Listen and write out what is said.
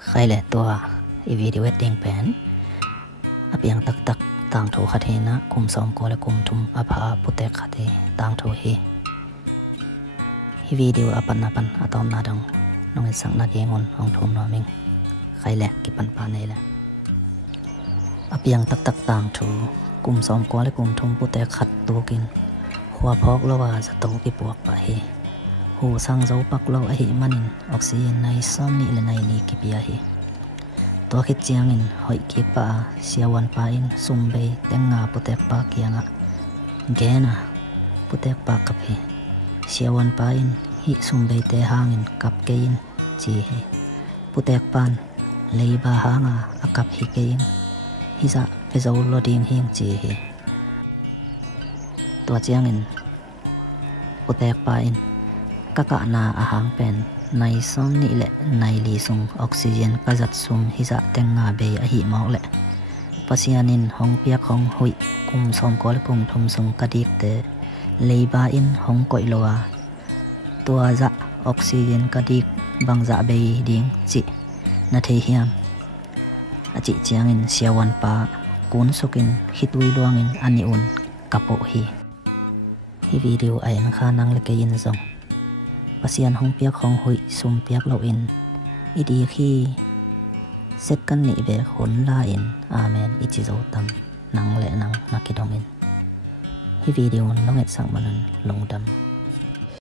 khai lệ tua i video wedding pen apiang tak tak tang tho khathe na kum som ko le kum thum apha pute khathe tang tho hi video apan atom na dang nong sang na yengon ong thum no ming khai lệ ki pan pa nei la apiang tak tak tang tho kum som ko le kum thum pute khat tu kin khwa phok lo wa za to ki puak pa hi hu sang zo pak lo a hi manin oxygen nai som ni le nai ni ki pia hi to khit chiang in hoi ki pa siawan pa in sumbe tenga putek pa kianga gena putek pa kap hi siawan pa in hi sumbe te hangin kap ke in chi hi putek pan leiba hanga akap hi ke in hi za pe zo lo ding hing chi hi to chiang in putek pa in kaka na ahang pen nai som ni le nai li sung oxygen ka zat sum hi za tenga be a hi mau le pasianin hong piak hong hui kum som ko le kum thum sung ka dik te leiba in hong koi lowa tua za oxygen ka dik bang za be ding chi na thei hiam a chi chiang in siawan pa kun sukin hitui luangin ani un kapo hi video ai an kha nang le ke in zong pasian hong piak hong hui sum piak lo in idi khi set kan ni be hon la in amen ichi zo tam nang le nang nakidong in hi video nong et sang manan long dam